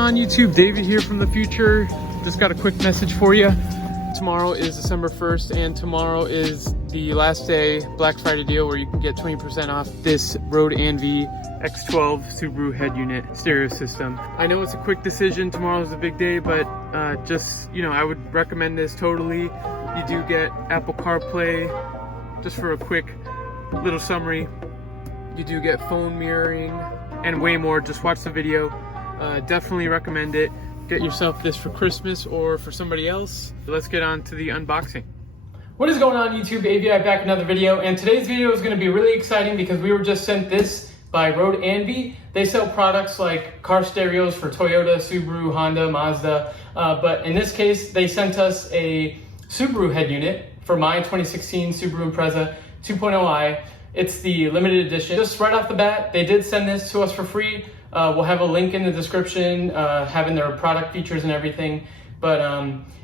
on YouTube? David here from the future. Just got a quick message for you. Tomorrow is December 1st and tomorrow is the last day Black Friday deal where you can get 20% off this ROADANVI X12 Subaru Head Unit stereo system. I know it's a quick decision, tomorrow's a big day, but just, you know, I would recommend this totally. You do get Apple Carplay. Just for a quick little summary, you do get phone mirroring and way more. Just watch the video. Definitely recommend it. Get yourself this for Christmas or for somebody else. Let's get on to the unboxing. What is going on YouTube? AVI Back Another video, and today's video is going to be really exciting because we were just sent this by ROADANVI. They sell products like car stereos for Toyota, Subaru, Honda, Mazda, but in this case they sent us a Subaru head unit for my 2016 Subaru Impreza 2.0i. It's the limited edition. Just right off the bat, they did send this to us for free. We'll have a link in the description having their product features and everything. But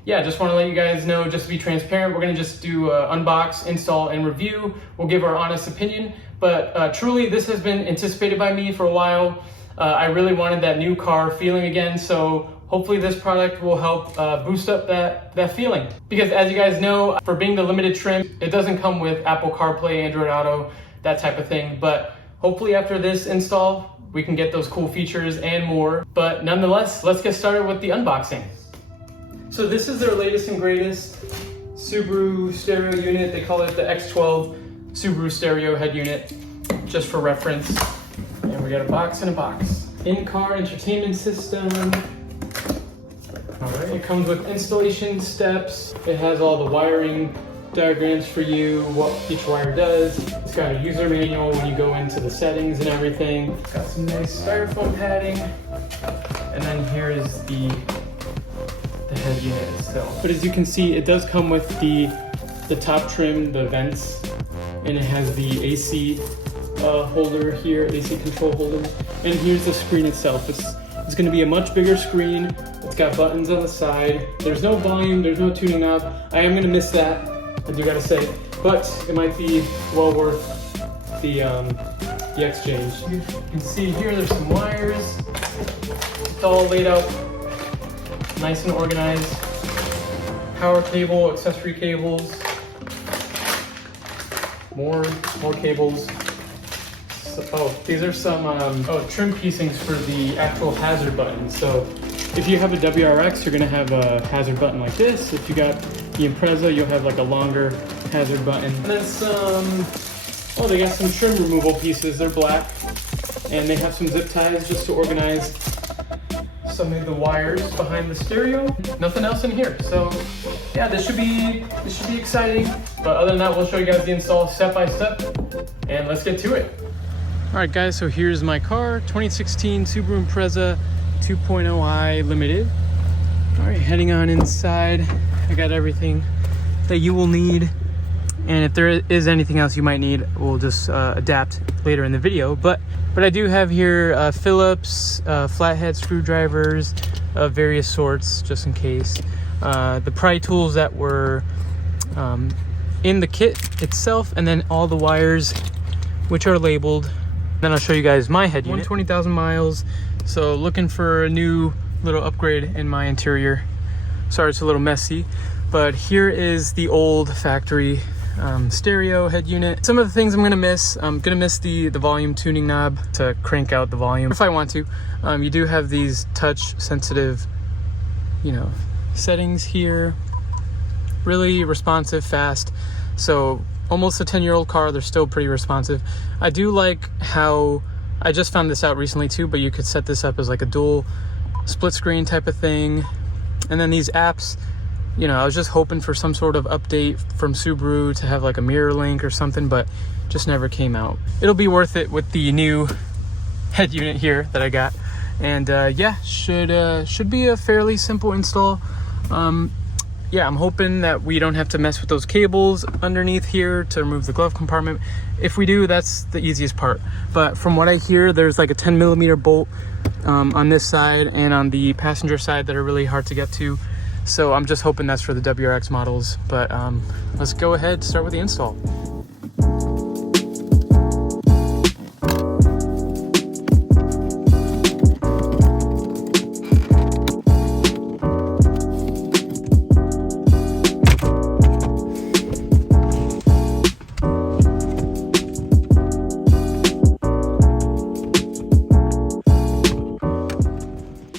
yeah, just want to let you guys know, just to be transparent, we're going to just do unbox, install, and review. We'll give our honest opinion. But truly, this has been anticipated by me for a while. I really wanted that new car feeling again, so hopefully this product will help boost up that feeling. Because as you guys know, for being the limited trim, it doesn't come with Apple CarPlay, Android Auto, that type of thing. But hopefully after this install, we can get those cool features and more. But nonetheless, let's get started with the unboxing. So this is their latest and greatest Subaru stereo unit. They call it the X12 Subaru stereo head unit, just for reference. And we got a box and a box. In-car entertainment system. All right, it comes with installation steps. It has all the wiring diagrams for you, what each wire does. It's got a user manual when you go into the settings and everything. It's got some nice styrofoam padding. And then here is the head unit itself. But as you can see, it does come with the top trim, the vents, and it has the AC holder here, AC control holder. And here's the screen itself. It's going to be a much bigger screen. It's got buttons on the side. There's no volume, there's no tuning knob. I am going to miss that, I do gotta say, but it might be well worth the exchange. You can see here there's some wires. It's all laid out nice and organized. Power cable, accessory cables, more cables. Oh, these are some trim piecings for the actual hazard button. So if you have a WRX, you're gonna have a hazard button like this. If you got the Impreza, you'll have like a longer hazard button. And then they got some trim removal pieces. They're black, and they have some zip ties just to organize some of the wires behind the stereo. Nothing else in here. So yeah, this should be exciting. But other than that, we'll show you guys the install step by step, and let's get to it. All right, guys. So here's my car, 2016 Subaru Impreza 2.0i Limited. All right, heading on inside. I got everything that you will need, and if there is anything else you might need, we'll just adapt later in the video. But I do have here Phillips flathead screwdrivers of various sorts, just in case. The pry tools that were in the kit itself, and then all the wires which are labeled. Then I'll show you guys my head unit. 120,000 miles, so looking for a new little upgrade in my interior. Sorry it's a little messy, but here is the old factory stereo head unit. Some of the things I'm gonna miss the volume tuning knob to crank out the volume if I want to. You do have these touch sensitive, settings here. Really responsive, fast. So almost a 10-year-old car, they're still pretty responsive. I do like how, I just found this out recently too, but you could set this up as like a dual split screen type of thing. And then these apps, I was just hoping for some sort of update from Subaru to have like a mirror link or something, but just never came out. It'll be worth it with the new head unit here that I got. And yeah, should be a fairly simple install. Yeah, I'm hoping that we don't have to mess with those cables underneath here to remove the glove compartment. If we do, that's the easiest part. But from what I hear, there's like a 10mm bolt on this side and on the passenger side that are really hard to get to. So I'm just hoping that's for the WRX models. But let's go ahead and start with the install.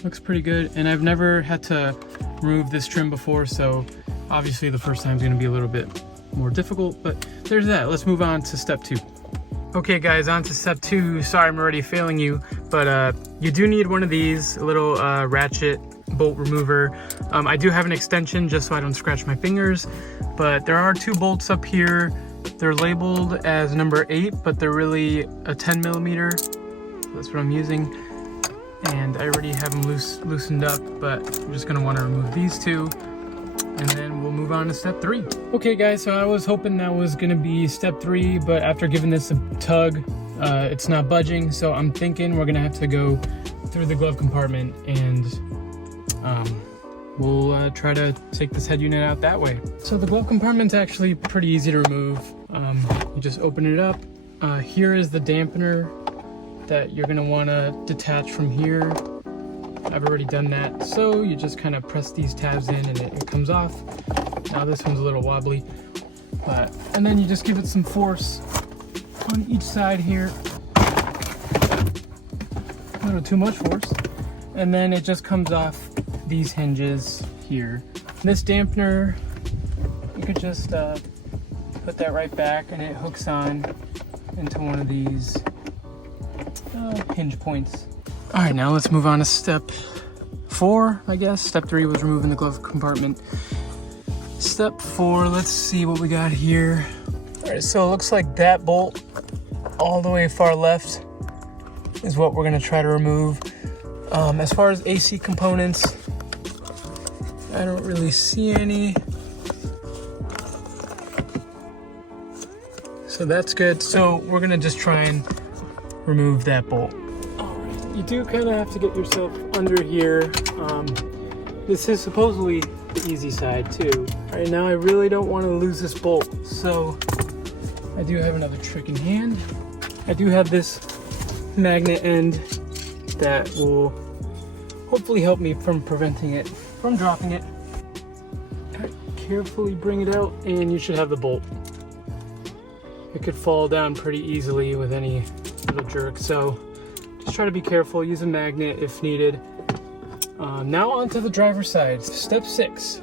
Looks pretty good, and I've never had to remove this trim before, so obviously the first time is going to be a little bit more difficult, but there's that. Let's move on to step 2. Okay guys, on to step 2. Sorry I'm already failing you, but you do need one of these, a little ratchet bolt remover. I do have an extension just so I don't scratch my fingers, but there are 2 bolts up here. They're labeled as number 8, but they're really a 10 millimeter. That's what I'm using, and I already have them loosened up, but I'm just gonna want to remove these 2, and then we'll move on to step 3. Okay guys, so I was hoping that was gonna be step 3, but after giving this a tug, it's not budging, so I'm thinking we're gonna have to go through the glove compartment, and we'll try to take this head unit out that way. So the glove compartment's actually pretty easy to remove. You just open it up. Here is the dampener that you're gonna wanna detach from here. I've already done that. So you just kind of press these tabs in and it comes off. Now this one's a little wobbly, and then you just give it some force on each side here. A little too much force. And then it just comes off these hinges here. This dampener, you could just put that right back and it hooks on into one of these hinge points. All right, now let's move on to step 4, I guess. Step 3 was removing the glove compartment. Step 4, let's see what we got here. All right, so it looks like that bolt all the way far left is what we're gonna try to remove. As far as AC components, I don't really see any. So that's good. So we're gonna just try and remove that bolt. Alright, you do kind of have to get yourself under here. This is supposedly the easy side too. Alright, now I really don't want to lose this bolt, so I do have another trick in hand. I do have this magnet end that will hopefully help me from preventing it from dropping it. Alright, carefully bring it out and you should have the bolt. It could fall down pretty easily with any little jerk, so just try to be careful. Use a magnet if needed. Now onto the driver's side. Step 6.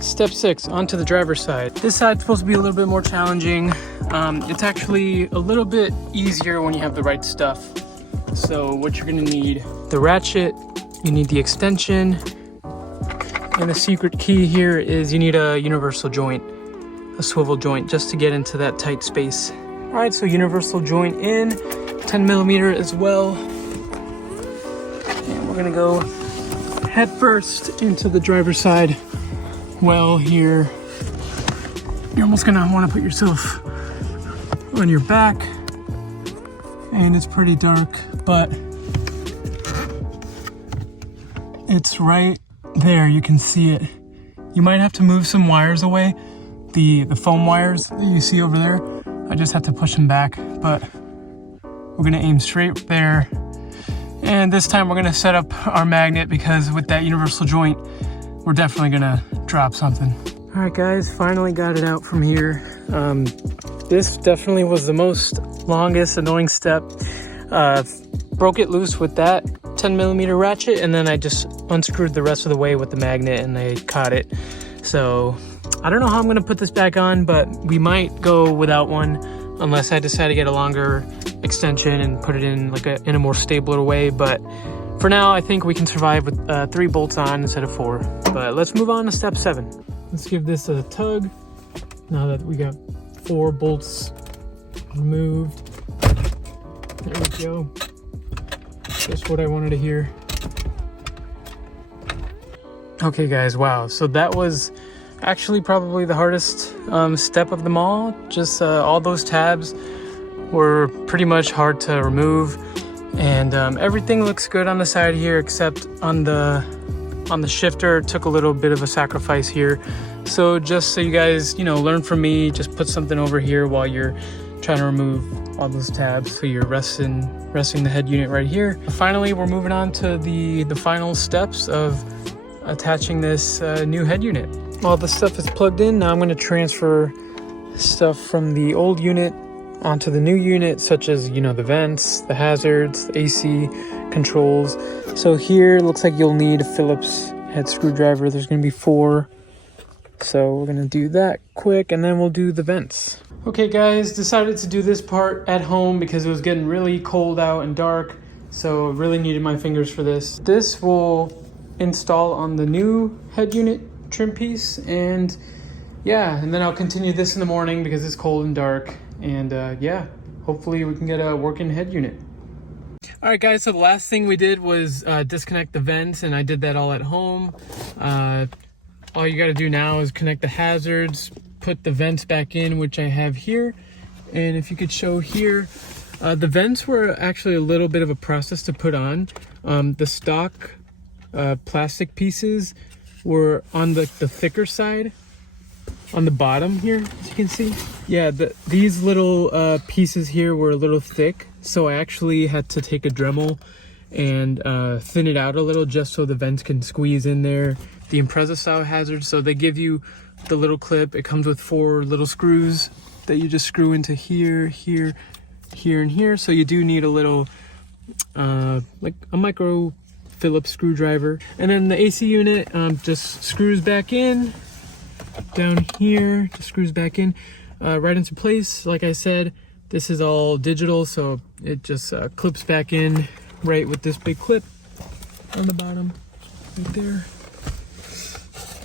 Step 6, onto the driver's side. This side's supposed to be a little bit more challenging. It's actually a little bit easier when you have the right stuff. So what you're gonna need, the ratchet, you need the extension, and the secret key here is you need a universal joint, a swivel joint, just to get into that tight space. All right, so universal joint in, 10 millimeter as well. And we're gonna go head first into the driver's side well here. You're almost gonna wanna put yourself on your back, and it's pretty dark, but it's right there, you can see it. You might have to move some wires away, the foam wires that you see over there. I just have to push them back, but we're gonna aim straight there. And this time we're gonna set up our magnet, because with that universal joint, we're definitely gonna drop something. All right guys, finally got it out from here. This definitely was the most longest, annoying step. Broke it loose with that 10 millimeter ratchet, and then I just unscrewed the rest of the way with the magnet and I caught it. So I don't know how I'm gonna put this back on, but we might go without one unless I decide to get a longer extension and put it in like in a more stabler way. But for now, I think we can survive with 3 bolts on instead of 4. But let's move on to step 7. Let's give this a tug now that we got 4 bolts removed. There we go. Just what I wanted to hear. Okay guys, wow. So that was actually probably the hardest step of them all. Just all those tabs were pretty much hard to remove, and everything looks good on the side here except on the shifter. Took a little bit of a sacrifice here. So just so you guys, learn from me, just put something over here while you're trying to remove all those tabs, so you're resting the head unit right here. Finally, we're moving on to the final steps of attaching this new head unit. All the stuff is plugged in. Now I'm going to transfer stuff from the old unit onto the new unit, such as the vents, the hazards, the AC, controls. So here looks like you'll need a Phillips head screwdriver. There's going to be 4. So we're going to do that quick and then we'll do the vents. Okay guys, decided to do this part at home because it was getting really cold out and dark. So really needed my fingers for this. This will install on the new head unit trim piece, and yeah, and then I'll continue this in the morning because it's cold and dark, and yeah, hopefully we can get a working head unit. All right guys, so the last thing we did was disconnect the vents, and I did that all at home. All you got to do now is connect the hazards, put the vents back in, which I have here. And if you could show here, the vents were actually a little bit of a process to put on. The stock plastic pieces were on the thicker side on the bottom here, as you can see. Yeah, these little pieces here were a little thick, so I actually had to take a Dremel and thin it out a little just so the vents can squeeze in there. The Impreza style hazards, so they give you the little clip. It comes with 4 little screws that you just screw into here, here, here, and here. So you do need a little like a micro Phillips screwdriver. And then the AC unit just screws back in down here, just screws back in right into place. Like I said, this is all digital, so it just clips back in right with this big clip on the bottom right there.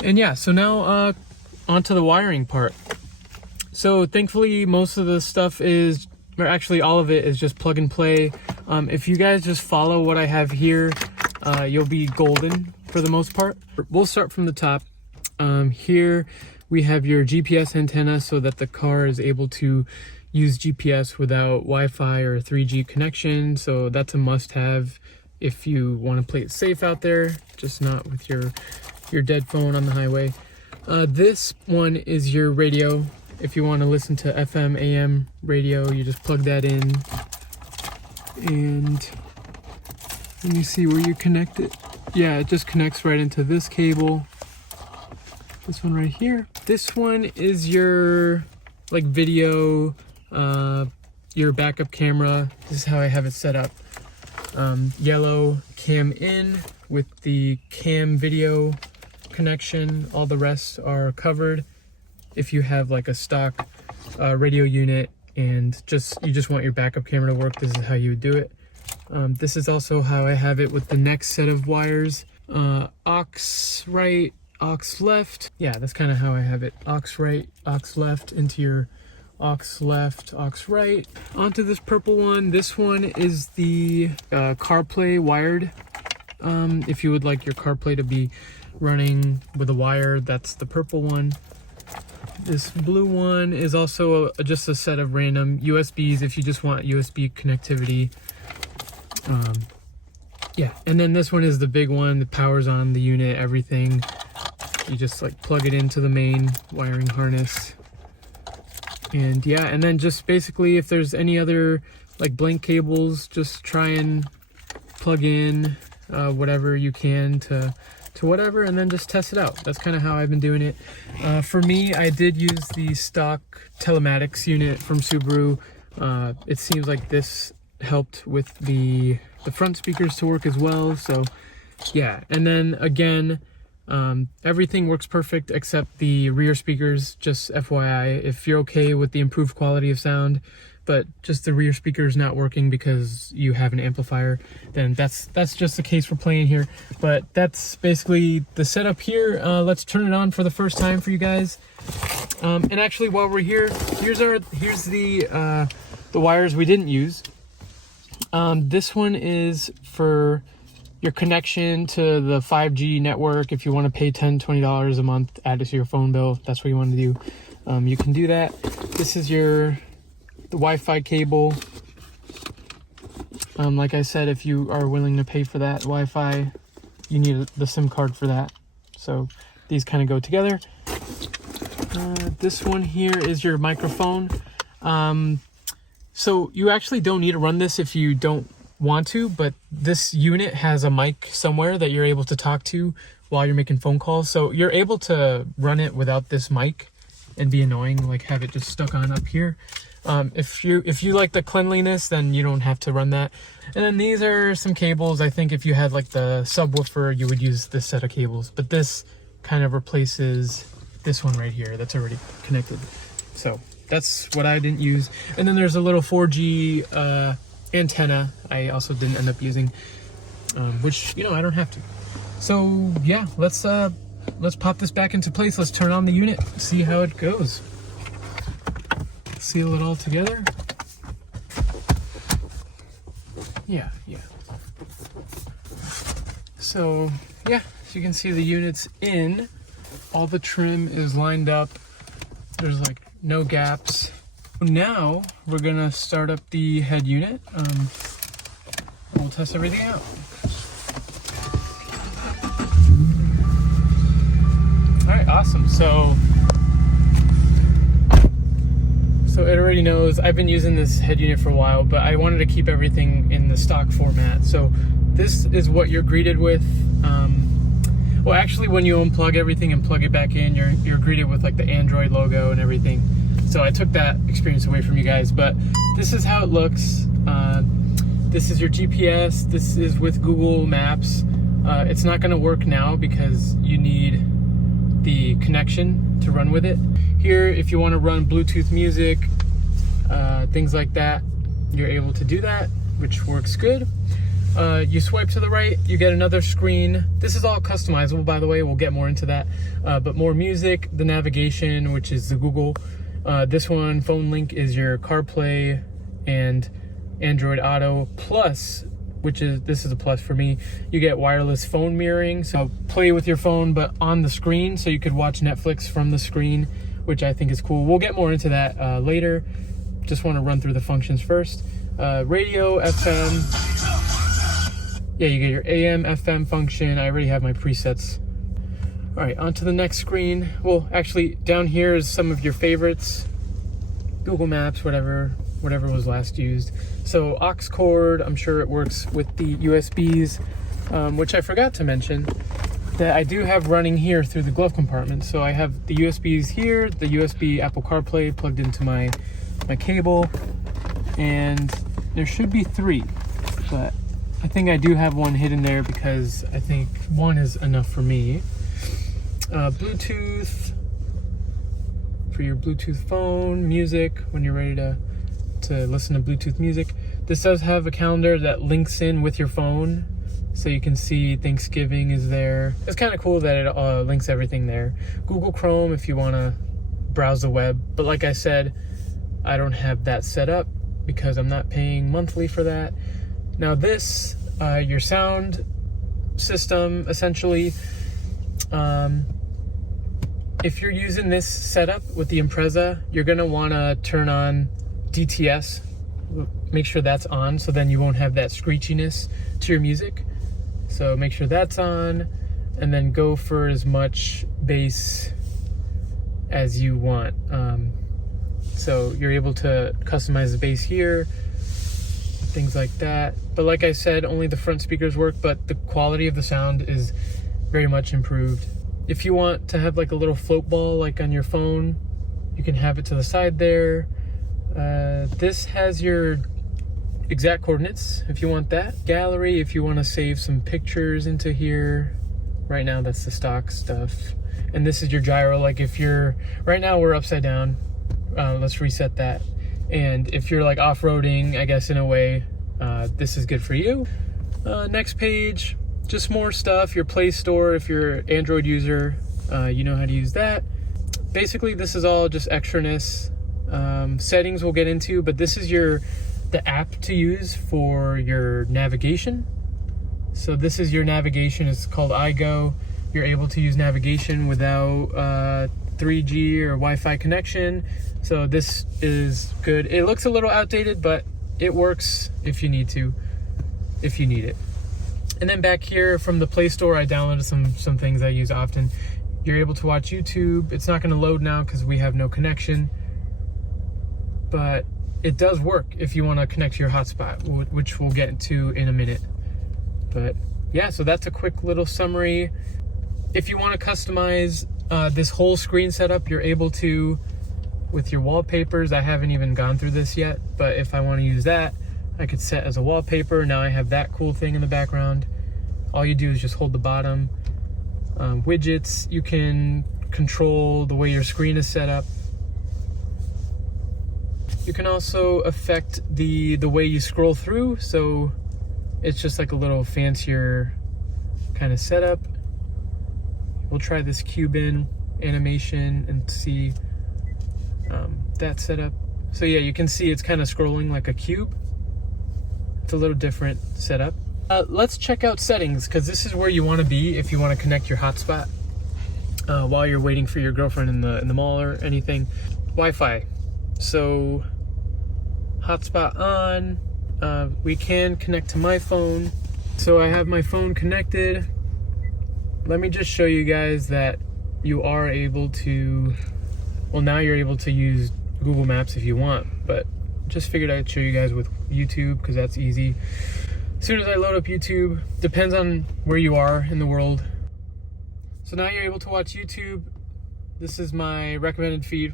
And yeah, so now onto the wiring part. So thankfully most of the stuff is, or actually all of it is just plug and play. If you guys just follow what I have here, you'll be golden for the most part. We'll start from the top. Here we have your GPS antenna so that the car is able to use GPS without Wi-Fi or 3G connection. So that's a must-have if you want to play it safe out there, just not with your dead phone on the highway. This one is your radio. If you want to listen to FM, AM radio, you just plug that in. And let me see where you connect it. Yeah, it just connects right into this cable. This one right here. This one is your like video, your backup camera. This is how I have it set up. Yellow cam in with the cam video connection. All the rest are covered. If you have like a stock radio unit and you just want your backup camera to work, this is how you would do it. This is also how I have it with the next set of wires. Aux right, aux left. Yeah, that's kind of how I have it. Aux right, aux left into your aux left, aux right. Onto this purple one. This one is the Carplay wired. If you would like your Carplay to be running with a wire, that's the purple one. This blue one is also just a set of random USBs if you just want USB connectivity. Yeah, and then this one is the big one that powers on the unit, everything. You just like plug it into the main wiring harness. And yeah, and then just basically if there's any other like blank cables, just try and plug in whatever you can to whatever, and then just test it out. That's kind of how I've been doing it. For me, I did use the stock telematics unit from Subaru. It seems like this helped with the front speakers to work as well. So yeah, and then again, everything works perfect except the rear speakers. Just FYI, if you're okay with the improved quality of sound, but just the rear speaker is not working because you have an amplifier, then that's just the case for playing here. But that's basically the setup here. Let's turn it on for the first time for you guys. And actually, while we're here, here's the wires we didn't use. This one is for your connection to the 5G network. If you want to pay $10-20 a month, add it to your phone bill, if that's what you want to do, you can do that. This is the Wi-Fi cable. Like I said, if you are willing to pay for that Wi-Fi, you need the SIM card for that. So these kind of go together. This one here is your microphone. So you actually don't need to run this if you don't want to, but this unit has a mic somewhere that you're able to talk to while you're making phone calls. So you're able to run it without this mic and be annoying, like have it just stuck on up here. If you like the cleanliness, then you don't have to run that. And then these are some cables. I think if you had like the subwoofer, you would use this set of cables, but this kind of replaces this one right here that's already connected. So that's what I didn't use. And then there's a little 4G antenna I also didn't end up using, which, you know, I don't have to. So yeah, let's pop this back into place. Let's turn on the unit, see how it goes. Seal it all together. Yeah. So yeah, as you can see, the unit's in. All the trim is lined up. There's like no gaps. Now we're gonna start up the head unit. We'll test everything out. All right, awesome. So it already knows I've been using this head unit for a while, but I wanted to keep everything in the stock format. So this is what you're greeted with. Well, actually, when you unplug everything and plug it back in, you're greeted with like the Android logo and everything. So I took that experience away from you guys, but this is how it looks. This is your GPS. This is with Google Maps. It's not going to work now because you need the connection to run with it. Here, if you want to run Bluetooth music, things like that, you're able to do that, which works good. You swipe to the right, you get another screen. This is all customizable, by the way. We'll get more into that. But more music, the navigation, which is the Google. This one, phone link, is your CarPlay and Android Auto. Plus, this is a plus for me, you get wireless phone mirroring. So play with your phone, but on the screen, so you could watch Netflix from the screen, which I think is cool. We'll get more into that later. Just want to run through the functions first. Radio, FM. Yeah, you get your AM, FM function. I already have my presets. All right, on to the next screen. Well, actually, down here is some of your favorites. Google Maps, whatever was last used. So aux cord, I'm sure it works with the USBs, which I forgot to mention that I do have running here through the glove compartment. So I have the USBs here, the USB Apple CarPlay plugged into my cable, and there should be 3, but I think I do have one hidden there because I think 1 is enough for me. Bluetooth for your Bluetooth phone, music when you're ready to listen to Bluetooth music. This does have a calendar that links in with your phone, so you can see Thanksgiving is there. It's kind of cool that it links everything there. Google Chrome if you want to browse the web, but like I said, I don't have that set up because I'm not paying monthly for that. Now this, your sound system, essentially, if you're using this setup with the Impreza, you're gonna wanna turn on DTS, make sure that's on, so then you won't have that screechiness to your music. So make sure that's on, and then go for as much bass as you want. So you're able to customize the bass here, things like that. But like I said, only the front speakers work, but the quality of the sound is very much improved. If you want to have like a little float ball like on your phone, you can have it to the side there. This has your exact coordinates if you want that. Gallery if you want to save some pictures into here. Right now that's the stock stuff. And this is your gyro, like if you're, right now we're upside down. Let's reset that. And if you're like off-roading, I guess in a way, this is good for you. Next page, just more stuff. Your Play Store, if you're an Android user, you know how to use that. Basically, this is all just extraness. Settings we'll get into, but this is the app to use for your navigation. So this is your navigation. It's called iGo. You're able to use navigation without 3G or Wi-Fi connection. So this is good. It looks a little outdated, but it works if you need it. And then back here from the Play Store, I downloaded some things I use often. You're able to watch YouTube. It's not going to load now because we have no connection, but it does work if you want to connect to your hotspot, which we'll get to in a minute. But yeah, so that's a quick little summary. If you want to customize this whole screen setup, you're able to with your wallpapers. I haven't even gone through this yet, but if I want to use that, I could set as a wallpaper. Now I have that cool thing in the background. All you do is just hold the bottom. Widgets, you can control the way your screen is set up. You can also affect the way you scroll through, so it's just like a little fancier kind of setup. We'll try this cube in animation and see that setup. So yeah, you can see it's kind of scrolling like a cube. It's a little different setup. Let's check out settings, because this is where you want to be if you want to connect your hotspot while you're waiting for your girlfriend in the mall or anything. Wi-Fi. So hotspot on. We can connect to my phone. So I have my phone connected. Let me just show you guys that you are able to, well, now you're able to use Google Maps if you want, but just figured I'd show you guys with YouTube because that's easy. As soon as I load up YouTube, depends on where you are in the world. So now you're able to watch YouTube. This is my recommended feed.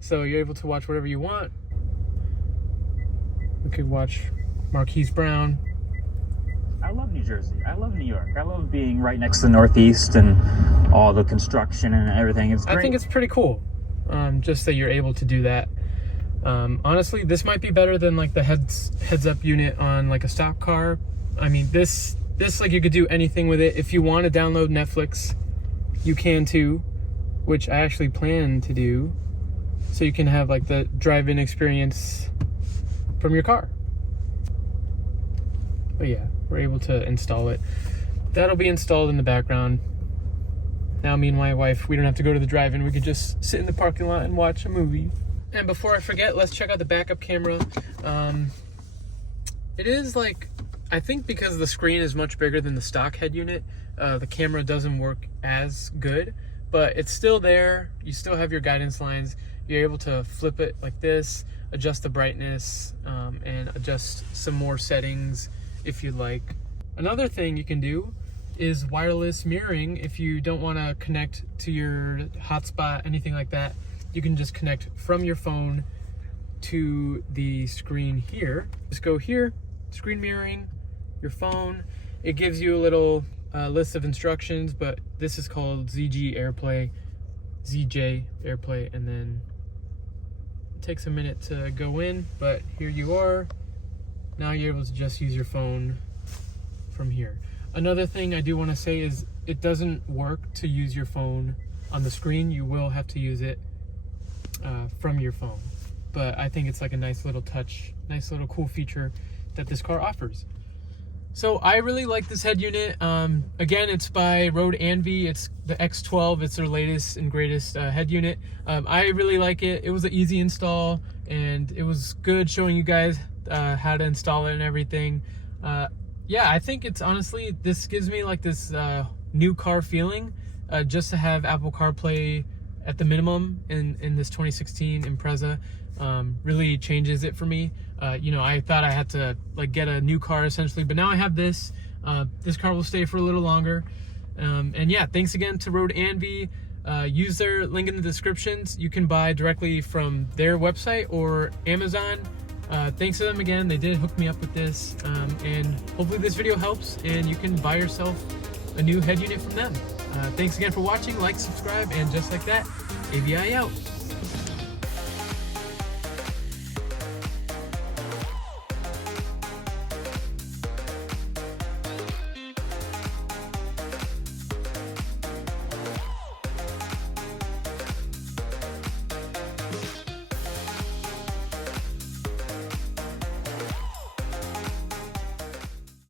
So you're able to watch whatever you want. We could watch Marquise Brown. I love New Jersey. I love New York. I love being right next to the Northeast and all the construction and everything. It's great. I think it's pretty cool, just that you're able to do that. Honestly, this might be better than like the heads-up unit on like a stock car. I mean, this like you could do anything with it. If you want to download Netflix, you can too, which I actually plan to do. So you can have like the drive-in experience from your car. But yeah, we're able to install it. That'll be installed in the background. Now me and my wife, we don't have to go to the drive-in. We could just sit in the parking lot and watch a movie. And before I forget, let's check out the backup camera. It is like, I think because the screen is much bigger than the stock head unit, the camera doesn't work as good, but it's still there. You still have your guidance lines. You're able to flip it like this, adjust the brightness, and adjust some more settings if you'd like. Another thing you can do is wireless mirroring. If you don't want to connect to your hotspot, anything like that, you can just connect from your phone to the screen here. Just go here, screen mirroring, your phone. It gives you a little list of instructions, but this is called ZJ AirPlay, and then it takes a minute to go in, but here you are. Now you're able to just use your phone from here. Another thing I do want to say is it doesn't work to use your phone on the screen. You will have to use it from your phone. But I think it's like a nice little touch, nice little cool feature that this car offers. So I really like this head unit. Again, it's by ROADANVI. It's the X12. It's their latest and greatest head unit. I really like it. It was an easy install, and it was good showing you guys how to install it and everything. Yeah, I think it's honestly, this gives me like this new car feeling, just to have Apple CarPlay at the minimum in this 2016 Impreza. Really changes it for me. You know, I thought I had to like get a new car essentially, but now I have this. This car will stay for a little longer. And yeah, thanks again to ROADANVI. Use their link in the descriptions. You can buy directly from their website or Amazon. Thanks to them again. They did hook me up with this. And hopefully this video helps and you can buy yourself a new head unit from them. Thanks again for watching. Like, subscribe, and just like that, AVI out.